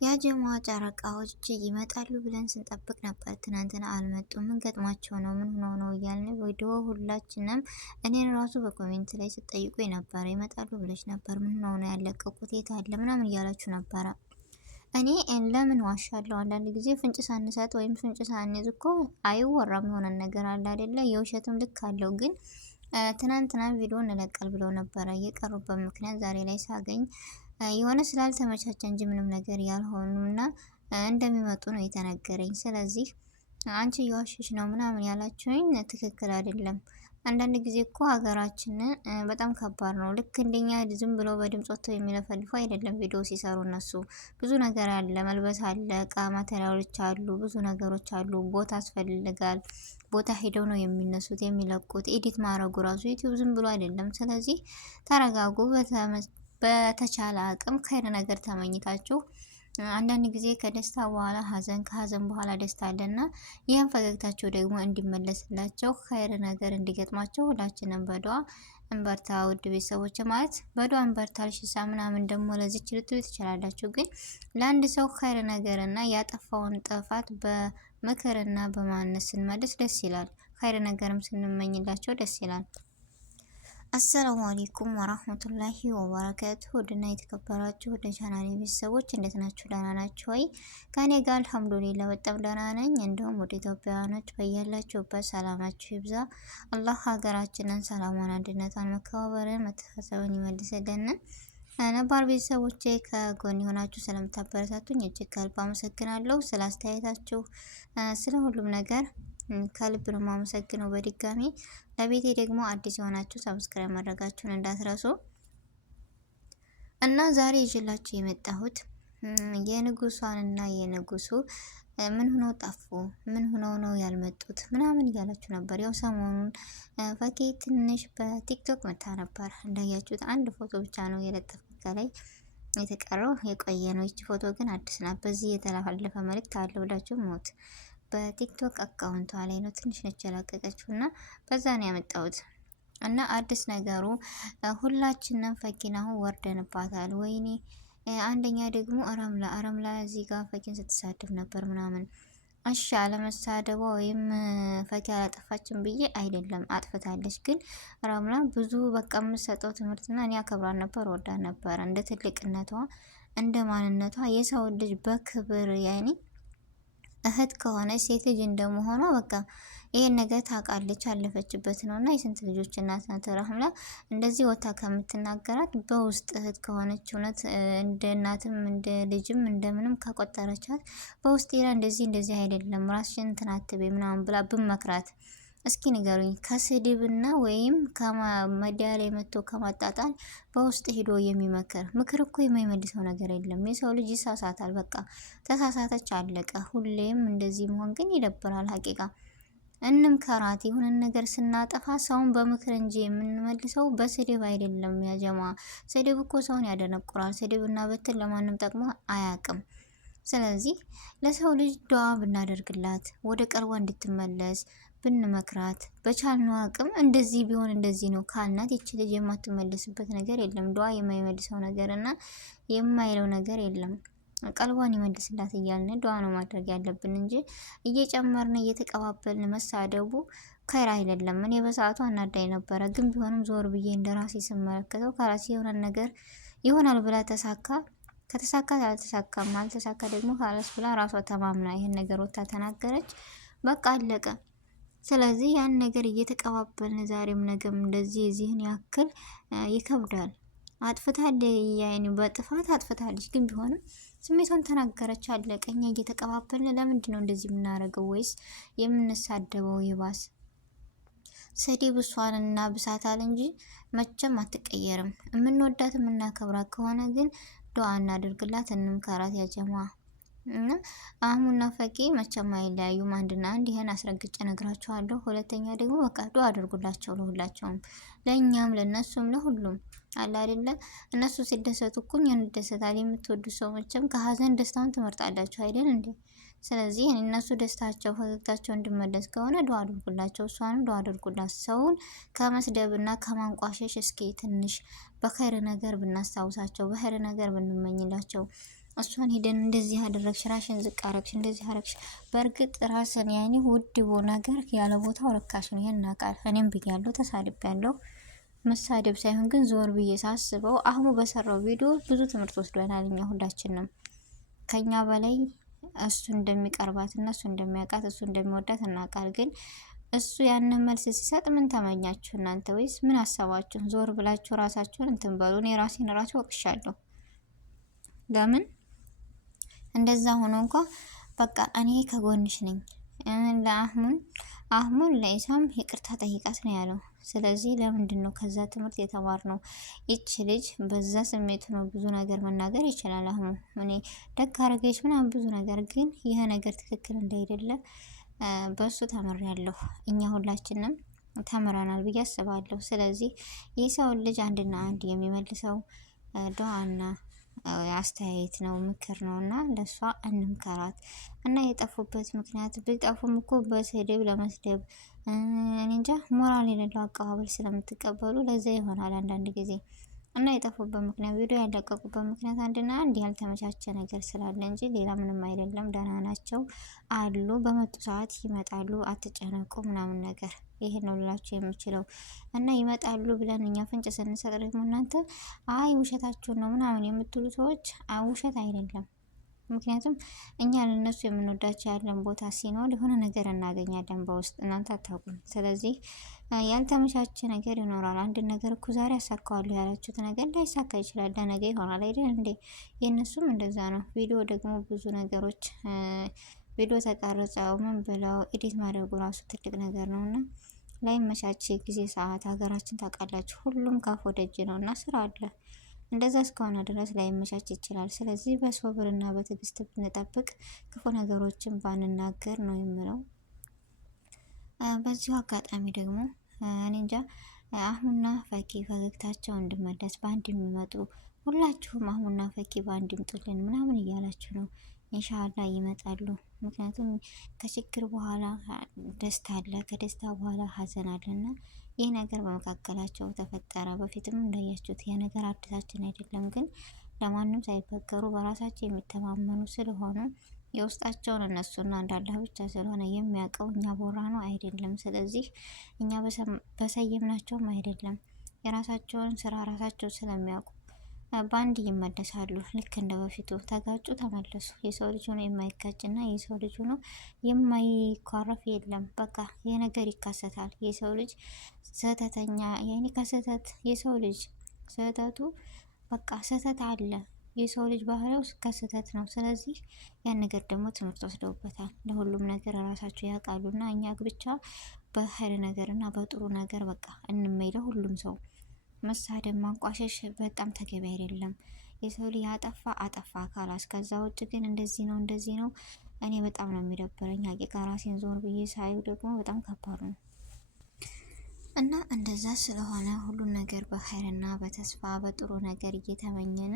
ያጀማ ጨረቃዎች ይመጣሉ ብለን ስንጠብቅ ነበር። ትናንትና አልመጡም። ምን ገጥሟቸው ነው? ምን ሆነው ነው እያልን ቪዲዮ ሁላችንም እኔን ራሱ በኮሜንት ላይ ስጠይቁ ነበረ። ይመጣሉ ብለሽ ነበር፣ ምን ሆነው ነው ያለቀቁት? የት አለ ምናምን እያላችሁ ነበረ። እኔ ለምን ዋሻለሁ? አንዳንድ ጊዜ ፍንጭ ሳንሰጥ ወይም ፍንጭ ሳንይዝ እኮ አይወራም። የሆነ ነገር አለ አይደለ? የውሸትም ልክ አለው። ግን ትናንትና ቪዲዮ እንለቀል ብለው ነበረ። የቀሩበት ምክንያት ዛሬ ላይ ሳገኝ የሆነ ስላልተመቻቸ እንጂ ምንም ነገር ያልሆኑና እንደሚመጡ ነው የተነገረኝ። ስለዚህ አንቺ እየዋሸሽ ነው ምናምን ያላችሁኝ ትክክል አይደለም። አንዳንድ ጊዜ እኮ ሀገራችንን በጣም ከባድ ነው። ልክ እንደኛ ዝም ብሎ በድምጽ ወጥተው የሚለፈልፉ አይደለም። ቪዲዮ ሲሰሩ እነሱ ብዙ ነገር አለ፣ መልበስ አለ፣ እቃ ማቴሪያሎች አሉ፣ ብዙ ነገሮች አሉ። ቦታ ያስፈልጋል። ቦታ ሄደው ነው የሚነሱት የሚለቁት። ኤዲት ማድረጉ ራሱ ዩቲዩብ ዝም ብሎ አይደለም። ስለዚህ ተረጋጉ። በተቻለ አቅም ከይር ነገር ተመኝታችሁ አንዳንድ ጊዜ ከደስታ በኋላ ሀዘን፣ ከሀዘን በኋላ ደስታ አለና ይህን ፈገግታቸው ደግሞ እንዲመለስላቸው ከይር ነገር እንዲገጥማቸው ሁላችንም በዱዓ እንበርታ። ውድ ቤተሰቦች ማለት በዱዓ እንበርታ ልሽሳ ምናምን ደግሞ ለዚች ልትሉ ትችላላችሁ። ግን ለአንድ ሰው ከይር ነገርና ያጠፋውን ጥፋት በምክርና በማነስ ስንመልስ ደስ ይላል። ከይር ነገርም ስንመኝላቸው ደስ ይላል። አሰላሙ አለይኩም ወራህመቱላሂ ወበረካቱ። ውድና የተከበራችሁ ወደ ቻናሌ ቤተሰቦች እንዴት ናችሁ? ደህና ናችሁ ወይ? ከኔ ጋር አልሐምዱሊላህ በጣም ደህና ነኝ። እንዲሁም ወደ ኢትዮጵያውያኖች በያላችሁበት ሰላማችሁ ይብዛ። አላህ ሀገራችንን ሰላሟን፣ አንድነቷን፣ መከባበርን፣ መተሳሰብን ይመልስልን። ነባር ቤተሰቦቼ ከጎን የሆናችሁ ስለምታበረታቱኝ እጅግ ከልብ አመሰግናለሁ። ስለ አስተያየታችሁ፣ ስለ ሁሉም ነገር ከልብ ነው የማመሰግነው። በድጋሚ ለቤቴ ደግሞ አዲስ የሆናችሁ ሰብስክራይብ ማድረጋችሁን እንዳትረሱ እና ዛሬ ይዤላችሁ የመጣሁት የንጉሷንና የንጉሱ ምን ሆነው ጠፉ፣ ምን ሆነው ነው ያልመጡት ምናምን እያላችሁ ነበር። ያው ሰሞኑን ፈኪ ትንሽ በቲክቶክ መታ ነበር። እንዳያችሁት አንድ ፎቶ ብቻ ነው የለጠፍኩት ከላይ፣ የተቀረው የቆየ ነው። ይቺ ፎቶ ግን አዲስ ናት። በዚህ የተላለፈ መልእክት አለ ብላችሁ ሞት በቲክቶክ አካውንቷ ላይ ነው ትንሽ ነች ያለቀቀችው እና በዛ ነው ያመጣሁት። እና አዲስ ነገሩ ሁላችንም ፈኪን አሁን ወርደንባታል። ወይኔ አንደኛ ደግሞ አረምላ እዚህ ጋር ፈኪን ስትሳደብ ነበር ምናምን። እሺ አለመሳደቧ ወይም ፈኪ አላጠፋችን ብዬ አይደለም፣ አጥፍታለች። ግን አረምላ ብዙ በቃ የምትሰጠው ትምህርትና እኔ አከብራን ነበር፣ ወዳን ነበር። እንደ ትልቅነቷ እንደ ማንነቷ የሰው ልጅ በክብር ያኔ እህት ከሆነ ሴት ልጅ እንደመሆኗ በቃ ይሄን ነገር ታውቃለች፣ አለፈችበት ነው እና የስንት ልጆች እናት ናት። ረህምላ እንደዚህ ወታ ከምትናገራት በውስጥ እህት ከሆነች እውነት እንደ እናትም እንደ ልጅም እንደምንም ከቆጠረቻት በውስጥ ሄዳ እንደዚህ አይደለም ራስሽን እንትን አትበይ ምናምን ብላ ብመክራት እስኪ ንገሩኝ። ከስድብና ወይም ከመዲያ ላይ መጥቶ ከማጣጣል በውስጥ ሂዶ የሚመክር ምክር እኮ የማይመልሰው ነገር የለም። የሰው ልጅ ይሳሳታል። በቃ ተሳሳተች አለቀ። ሁሌም እንደዚህ መሆን ግን ይደብራል። ሀቂቃ እንምከራት። የሆነን ነገር ስናጠፋ ሰውን በምክር እንጂ የምንመልሰው በስድብ አይደለም። ያጀማ ስድብ እኮ ሰውን ያደነቁራል። ስድብና በትር ለማንም ጠቅሞ አያውቅም። ስለዚህ ለሰው ልጅ ዱዓ ብናደርግላት ወደ ቀልቧ እንድትመለስ ብንመክራት በቻልነው አቅም እንደዚህ ቢሆን እንደዚህ ነው ካልናት ይቺ ልጅ የማትመለስበት ነገር የለም። ዱዓ የማይመልሰው ነገር እና የማይለው ነገር የለም። ቀልቧን ይመልስላት እያልን ዱዓ ነው ማድረግ ያለብን እንጂ እየጨመርን እየተቀባበልን መሳደቡ ከይር አይደለም። እኔ በሰዓቱ አናዳኝ ነበረ፣ ግን ቢሆንም ዞር ብዬ እንደራሴ ስመለከተው ከራሴ የሆነ ነገር ይሆናል ብላ ተሳካ፣ ከተሳካ አልተሳካም፣ አልተሳካ ደግሞ ካለስ ብላ ራሷ ተማምና ይሄን ነገር ወታ ተናገረች። በቃ አለቀ። ስለዚህ ያን ነገር እየተቀባበልን ዛሬም ነገም እንደዚህ የዚህን ያክል ይከብዳል። አጥፍታለች፣ ያኔ በጥፋት አጥፍታለች፣ ግን ቢሆንም ስሜቷን ተናገረች፣ አለቀ። እኛ እየተቀባበልን ለምንድን ነው እንደዚህ የምናደርገው? ወይስ የምንሳደበው? ይባስ ስድብ እሷንና ብሳታል እንጂ መቼም አትቀየርም። የምንወዳት የምናከብራት ከሆነ ግን ዱዓ እናድርግላት፣ እንምከራት ያጀማ እና አህሙና ፈቂ መቼም አይለያዩም። አንድና አንድ ይሄን አስረግጬ ነግራቸዋለሁ። ሁለተኛ ደግሞ በቃ ዱዓ አድርጉላቸው ለሁላቸውም፣ ለእኛም ለነሱም ለሁሉም አለ አይደለ። እነሱ ሲደሰቱ እኮ እኛን እንደሰታል። የምትወዱ ሰው መቼም ከሀዘን ደስታውን ትመርጣላችሁ አይደል እንዴ? ስለዚህ እነሱ ደስታቸው ፈገግታቸው እንዲመለስ ከሆነ ዱዓ አድርጉላቸው፣ እሷንም ዱዓ አድርጉላት። ሰውን ከመስደብና ከማንቋሸሽ እስኪ ትንሽ በኸይር ነገር ብናስታውሳቸው፣ በኸይር ነገር ብንመኝላቸው እሷን ሄደን እንደዚህ አደረግሽ፣ ራሽን ዝቅ አረግሽ፣ እንደዚህ አረግሽ። በእርግጥ ራስን ያኔ ውድ ነገር ያለ ቦታው ርካሽ ነው። ይሄን አውቃል። እኔም ብያለሁ፣ ተሳድቤያለሁ። መሳደብ ሳይሆን ግን ዞር ብዬ ሳስበው አህሙ በሰራው ቪዲዮ ብዙ ትምህርት ወስደናል። እኛ ሁላችንም ከኛ በላይ እሱ እንደሚቀርባት እና እሱ እንደሚያውቃት እሱ እንደሚወዳት እናውቃል። ግን እሱ ያንን መልስ ሲሰጥ ምን ተመኛችሁ እናንተ? ወይስ ምን አሰባችሁ? ዞር ብላችሁ ራሳችሁን እንትን በሉ። እኔ ራሴን ራሱ ወቅሻለሁ። ለምን እንደዛ ሆኖ እንኳ በቃ እኔ ከጎንሽ ነኝ አህሙን ለኢሳም ይቅርታ ጠይቃት ነው ያለው። ስለዚህ ለምንድን ነው ከዛ ትምህርት የተማርነው? ይች ልጅ በዛ ስሜቱ ነው ብዙ ነገር መናገር ይችላል። አህሙ እኔ ደግ አረገች ምናምን ብዙ ነገር፣ ግን ይሄ ነገር ትክክል እንዳይደለ በሱ ተምሬያለሁ። እኛ ሁላችንም ተምረናል ብዬ አስባለሁ። ስለዚህ የሰውን ልጅ አንድና አንድ የሚመልሰው ዱዓና አስተያየት ነው፣ ምክር ነው እና ለሷ እንምከራት እና የጠፉበት ምክንያት ቢጠፉም እኮ በስድብ ለመስደብ እኔ እንጃ ሞራል የሌለው አቀባበል ስለምትቀበሉ ለዛ ይሆናል አንዳንድ ጊዜ እና የጠፉበት ምክንያት ቪዲዮ ያለቀቁበት ምክንያት አንድና አንድ ያልተመቻቸ ነገር ስላለ እንጂ ሌላ ምንም አይደለም። ደህና ናቸው አሉ። በመጡ ሰዓት ይመጣሉ፣ አትጨነቁ ምናምን ነገር ይሄ ነው ልላችሁ የምችለው። እና ይመጣሉ ብለን እኛ ፍንጭ ስንሰጥ ደግሞ እናንተ አይ ውሸታችሁን ነው ምናምን የምትሉ ሰዎች ውሸት አይደለም። ምክንያቱም እኛ ለነሱ የምንወዳቸው ያለን ቦታ ሲኖር የሆነ ነገር እናገኛለን በውስጥ እናንተ አታውቁም። ስለዚህ ያልተመቻቸ ነገር ይኖራል። አንድ ነገር እኮ ዛሬ አሳካዋለሁ ያላችሁት ነገር ላይሳካ ይችላል፣ ለነገ ይሆናል አይደል እንዴ? የእነሱም እንደዛ ነው። ቪዲዮ ደግሞ ብዙ ነገሮች ቪዲዮ ተቀርጸው ምን ብለው ኤዲት ማድረጉ ራሱ ትልቅ ነገር ነው እና ላይመቻች ጊዜ ሰዓት ሀገራችን ታውቃላችሁ፣ ሁሉም ካፍ ወደ እጅ ነው እና ስራ አለ። እንደዛ እስከሆነ ድረስ ላይመቻች ይችላል። ስለዚህ በሶብርና በትዕግስት ብንጠብቅ ክፉ ነገሮችን ባንናገር ነው የምለው። በዚሁ አጋጣሚ ደግሞ እኔ እንጃ አህሙና ፈኪ ፈገግታቸው እንዲመለስ በአንድ የሚመጡ ሁላችሁም አህሙና ፈኪ በአንድ ይምጡልን ምናምን እያላችሁ ነው። ኢንሻአላህ ይመጣሉ። ምክንያቱም ከችግር በኋላ ደስታ አለ፣ ከደስታ በኋላ ሀዘን አለና ይህ ነገር በመካከላቸው ተፈጠረ። በፊትም እንዳያችሁት ይህ ነገር አዲሳችን አይደለም፣ ግን ለማንም ሳይበገሩ በራሳቸው የሚተማመኑ ስለሆኑ የውስጣቸውን እነሱና እንዳላህ ብቻ ስለሆነ የሚያውቀው እኛ ቦራ ነው አይደለም። ስለዚህ እኛ በሰየምናቸውም አይደለም፣ የራሳቸውን ስራ ራሳቸው ስለሚያውቁ በአንድ ይመለሳሉ። ልክ እንደ በፊቱ ተጋጩ፣ ተመለሱ። የሰው ልጅ ሆኖ የማይጋጭና የሰው ልጅ ሆኖ የማይኳረፍ የለም። በቃ ይህ ነገር ይካሰታል። የሰው ልጅ ስህተተኛ ያኔ ከስህተት የሰው ልጅ ስህተቱ በቃ ስህተት አለ። የሰው ልጅ ባህሪው ከስህተት ነው። ስለዚህ ያን ነገር ደግሞ ትምህርት ወስደውበታል። ለሁሉም ነገር ራሳቸው ያውቃሉና እኛ ብቻ በኸይር ነገር እና በጥሩ ነገር በቃ እንመይለው። ሁሉም ሰው መሳደብ ማንቋሸሽ በጣም ተገቢ አይደለም። የሰው ልጅ አጠፋ አጠፋ ካላስ ከዛ ውጭ ግን እንደዚህ ነው እንደዚህ ነው እኔ በጣም ነው የሚደብረኝ። ሀቂቃ ራሴን ዞር ብዬ ሳዩ ደግሞ በጣም ከባድ ነው እና እንደዛ ስለሆነ ሁሉን ነገር በኸይርና በተስፋ በጥሩ ነገር እየተመኘን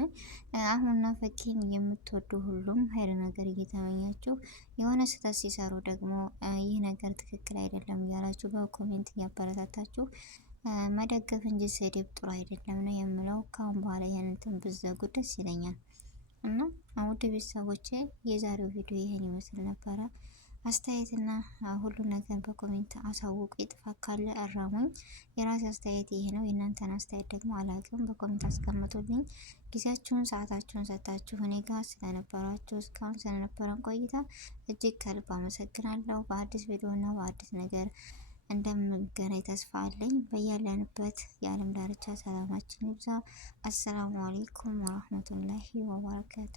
አህሙና ፈኪን የምትወዱ ሁሉም ኸይር ነገር እየተመኛችሁ የሆነ ስህተት ሲሰሩ ደግሞ ይህ ነገር ትክክል አይደለም እያላችሁ በኮሜንት እያበረታታችሁ መደገፍ እንጂ ስድብ ጥሩ አይደለም ነው የምለው። ካሁን በኋላ ያንንትን ብዘጉ ደስ ይለኛል። እና ውድ ቤተሰቦቼ የዛሬው ቪዲዮ ይሄን ይመስል ነበረ። አስተያየትና ሁሉ ነገር በኮሜንት አሳውቁ። የጥፋት ካለ እራሙኝ። የራሴ አስተያየት ይሄ ነው። የእናንተን አስተያየት ደግሞ አላውቅም። በኮሜንት አስቀምጡልኝ። ጊዜያችሁን ሰዓታችሁን ሰጣችሁ እኔ ጋር ስለነበራችሁ እስካሁን ስለነበረን ቆይታ እጅግ ከልብ አመሰግናለሁ። በአዲስ ቪዲዮና በአዲስ ነገር እንደምንገናኝ ተስፋ አለኝ። በያለንበት የዓለም ዳርቻ ሰላማችን ይብዛ። አሰላሙ አሌይኩም ወራህመቱላሂ ወበረካቱ።